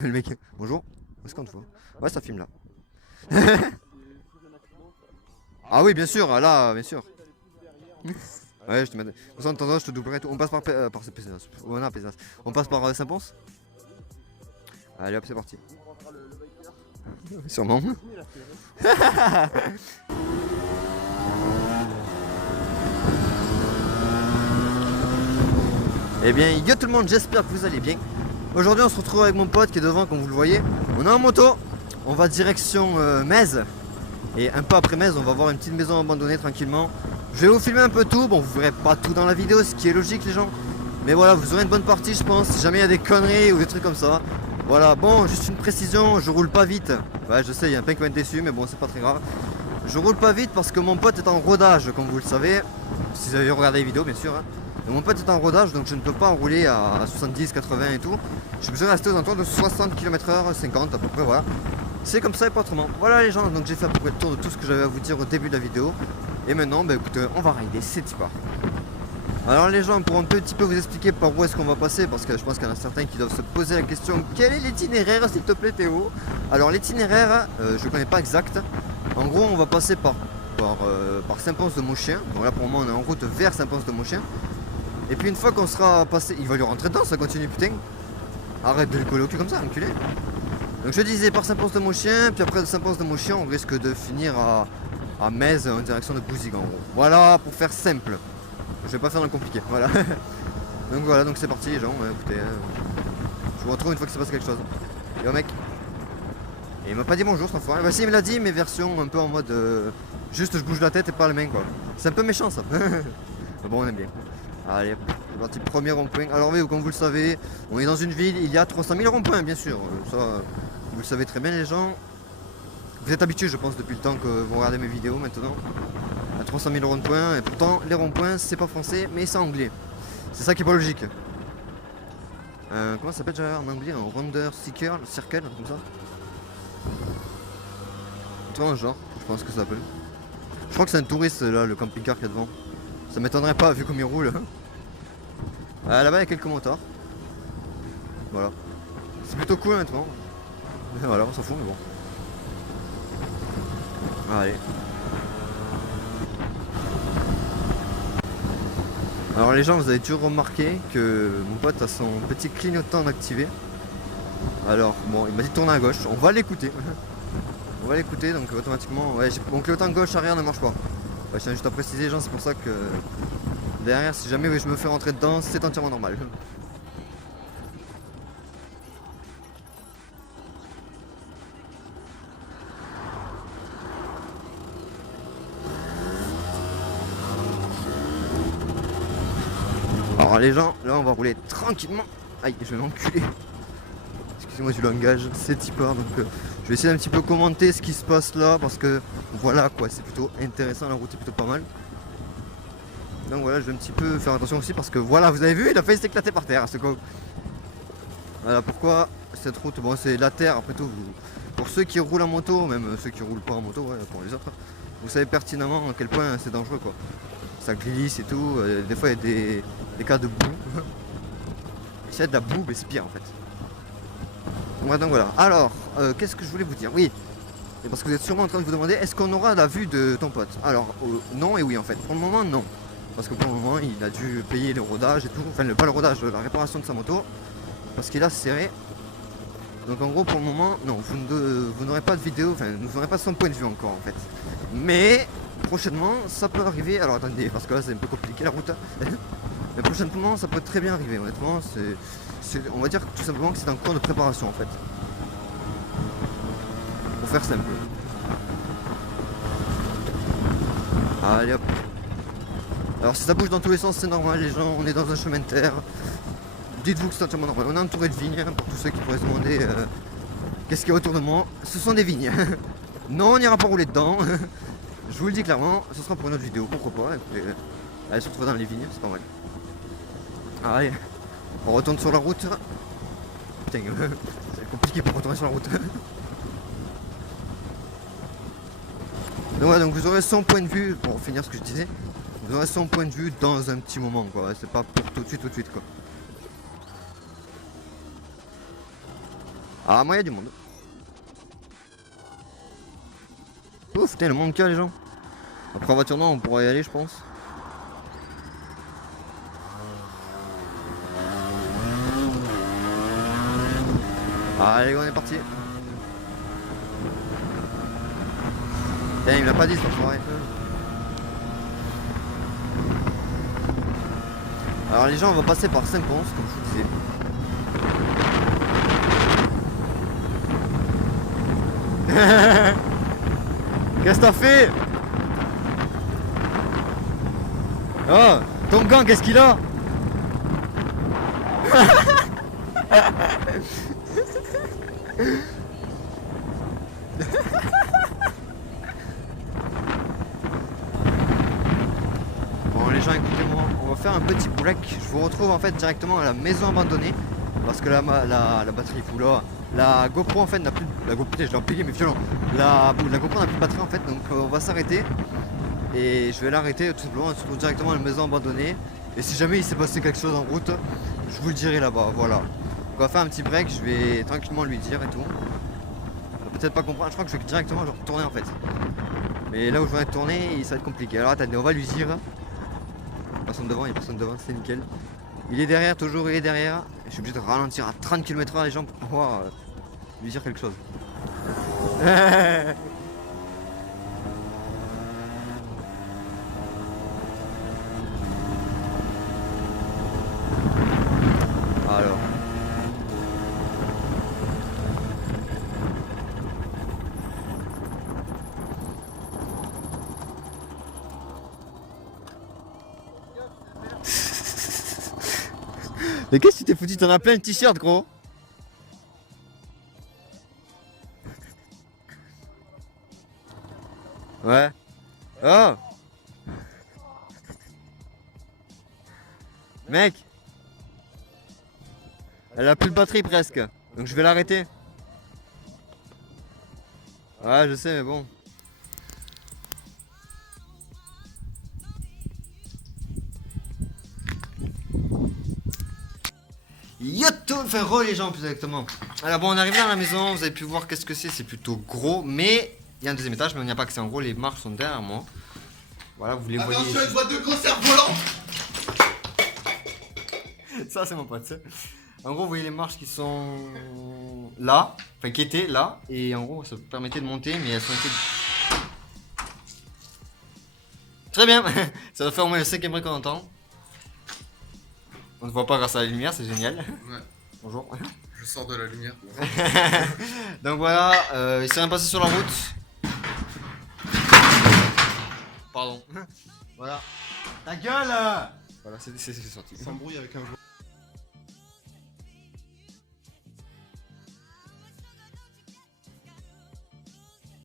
Le mec, bonjour, où est-ce qu'on te voit? Ouais, ça filme là. Ah oui, bien sûr, là, bien sûr. Ouais, je te mets. De toute façon, de temps en temps, je te doublerai tout. On passe par ce Pézenas. Oh, non, Pézenas. On passe par Saint-Pons. Allez hop, c'est parti. Sûrement. Eh bien, yo tout le monde, j'espère que vous allez bien. Aujourd'hui, on se retrouve avec mon pote qui est devant, comme vous le voyez. On est en moto, on va direction Metz. Et un peu après Metz, on va voir une petite maison abandonnée tranquillement. Je vais vous filmer un peu tout. Bon, vous verrez pas tout dans la vidéo, ce qui est logique, les gens. Mais voilà, vous aurez une bonne partie, je pense. Si jamais il y a des conneries ou des trucs comme ça. Voilà, bon, juste une précision, je roule pas vite. Ouais, je sais, il y a un pain qui va être déçu, mais bon, c'est pas très grave. Je roule pas vite parce que mon pote est en rodage, comme vous le savez. Si vous avez regardé les vidéos, bien sûr. Hein. Et mon pote est en rodage, donc je ne peux pas rouler à 70, 80 et tout. Je suis obligé de rester aux alentours de 60 km/h, 50 à peu près, voilà. C'est comme ça et pas autrement. Voilà les gens, donc j'ai fait à peu près le tour de tout ce que j'avais à vous dire au début de la vidéo. Et maintenant, bah écoutez, on va rider, c'est pas. Alors les gens, pour un petit peu vous expliquer par où est-ce qu'on va passer, parce que je pense qu'il y en a certains qui doivent se poser la question, quel est l'itinéraire s'il te plaît Théo? Alors l'itinéraire, je connais pas exact. En gros, on va passer par Saint-Pons-de-Mauchien. Donc là pour le moment on est en route vers Saint-Pons-de-Mauchien. Et puis une fois qu'on sera passé, il va lui rentrer dedans, ça continue putain. Arrête de le coller au cul comme ça, enculé. Donc je disais par Saint-Pons-de-Mauchien, puis après de Saint-Pons-de-Mauchien on risque de finir à Metz en direction de Bouzigues en gros. Voilà pour faire simple. Je vais pas faire le compliqué, voilà. Donc voilà, donc c'est parti les gens, écoutez, je vous retrouve une fois que ça passe quelque chose. Yo mec. Et il m'a pas dit bonjour cette fois. Bah si il me l'a dit, mais version un peu en mode juste je bouge la tête et pas les mains quoi. C'est un peu méchant ça. Mais bon on aime bien. Allez, c'est parti, premier rond-point. Alors oui, comme vous le savez, on est dans une ville, il y a 300 000 ronds-points bien sûr. Ça, vous le savez très bien les gens. Vous êtes habitués je pense depuis le temps que vous regardez mes vidéos maintenant. À 300 000 ronds-points, et pourtant les ronds-points c'est pas français mais c'est anglais. C'est ça qui est pas logique. Comment ça s'appelle déjà en anglais? Un Rounder Circle, comme ça. Tu vois un genre, je pense que ça s'appelle. Je crois que c'est un touriste là, le camping-car qu'il y a devant. Ça m'étonnerait pas vu comme il roule. Là-bas il y a quelques motards. Voilà. C'est plutôt cool maintenant. Voilà, on s'en fout mais bon. Allez. Alors les gens, vous avez dû remarquer que mon pote a son petit clignotant activé. Alors bon, il m'a dit de tourner à gauche, on va l'écouter. On va l'écouter donc automatiquement. Ouais, mon clignotant gauche arrière ne marche pas. Ouais, je tiens juste à préciser les gens, c'est pour ça que derrière si jamais je me fais rentrer dedans, c'est entièrement normal. Alors les gens, là on va rouler tranquillement. Aïe, je vais m'enculer. Excusez-moi du langage, c'est tipeur donc je vais essayer d'un petit peu commenter ce qui se passe là parce que voilà quoi, c'est plutôt intéressant, la route est plutôt pas mal. Donc voilà, je vais un petit peu faire attention aussi parce que voilà, vous avez vu, il a failli s'éclater par terre ce con. Voilà pourquoi cette route, bon c'est la terre après tout, pour ceux qui roulent en moto, même ceux qui roulent pas en moto, ouais, pour les autres, vous savez pertinemment à quel point c'est dangereux quoi. Ça glisse et tout, des fois il y a des cas de boue. S'il y a de la boue, mais c'est pire en fait. Ouais, donc voilà. Alors, qu'est-ce que je voulais vous dire? Oui, et parce que vous êtes sûrement en train de vous demander, est-ce qu'on aura la vue de ton pote? Alors, non et oui en fait. Pour le moment, non. Parce que pour le moment, il a dû payer le rodage et tout. Enfin, pas le rodage, la réparation de sa moto. Parce qu'il a serré. Donc en gros, pour le moment, non, vous n'aurez pas de vidéo, enfin, vous n'aurez pas son point de vue encore en fait. Mais, prochainement, ça peut arriver. Alors attendez, parce que là, c'est un peu compliqué la route. Mais prochainement, ça peut très bien arriver, honnêtement. On va dire tout simplement que c'est un cours de préparation en fait. Pour faire simple. Allez hop. Alors si ça bouge dans tous les sens c'est normal les gens, on est dans un chemin de terre. Dites-vous que c'est entièrement normal. On est entouré de vignes, pour tous ceux qui pourraient se demander qu'est-ce qu'il y a autour de moi. Ce sont des vignes. Non, on n'ira pas rouler dedans. Je vous le dis clairement, ce sera pour une autre vidéo, pourquoi pas. Écoutez, allez se retrouver dans les vignes, c'est pas mal. Allez, on retourne sur la route. Putain, c'est compliqué pour retourner sur la route. Donc, ouais, donc vous aurez son point de vue, pour finir ce que je disais, vous aurez son point de vue dans un petit moment quoi, c'est pas pour tout de suite quoi. Ah, moi, il y a du monde. Ouf, putain, le monde qu'il y a, les gens. Après, en voiture, non, on pourra y aller, je pense. Allez, on est parti. Putain, il me l'a pas dit, ça enfoiré. Alors, les gens, on va passer par Saint-Pons, comme je vous disais. Qu'est-ce que t'as fait? Oh, ton gant, qu'est-ce qu'il a? Bon les gens, écoutez-moi, on va faire un petit break. Je vous retrouve en fait directement à la maison abandonnée. Parce que la batterie est full là. La GoPro en fait n'a plus... La GoPro, putain, je l'ai empilé mais violent. La GoPro n'a plus de batterie en fait, donc on va s'arrêter. Et je vais l'arrêter tout simplement, on se retrouve directement à la maison abandonnée. Et si jamais il s'est passé quelque chose en route, je vous le dirai là-bas, voilà. On va faire un petit break, je vais tranquillement lui dire et tout. Il va peut-être pas comprendre, je crois que je vais directement genre tourner en fait. Mais là où je vais tourner, ça va être compliqué. Alors attendez, on va lui dire. Personne devant, il n'y a personne devant, c'est nickel. Il est derrière, toujours il est derrière. Je suis obligé de ralentir à 30 km/h les gens pour pouvoir lui dire quelque chose. Alors. Mais qu'est-ce que tu t'es foutu? T'en as plein de t-shirts, gros. Ouais. Oh. Mec. Elle a plus de batterie presque. Donc je vais l'arrêter. Ouais, je sais, mais bon. Yo tout le frérot les gens plus exactement. Alors bon on arrive là à la maison, vous avez pu voir qu'est-ce que c'est plutôt gros, mais il y a un deuxième étage mais on n'y a pas accès. En gros les marches sont derrière moi. Voilà vous les voyez. Attention, une boîte de conserve volante. Ça c'est mon pote. En gros vous voyez les marches qui sont là, enfin qui étaient là, et en gros ça permettait de monter mais elles sont été... Très bien. Ça doit faire au moins le 5e bruit qu'on entend. On ne voit pas grâce à la lumière, c'est génial. Ouais. Bonjour. Je sors de la lumière. Donc voilà, il s'est rien passé sur la route. Pardon. Voilà. Ta gueule. Voilà, c'est sorti. S'embrouille avec un joueur.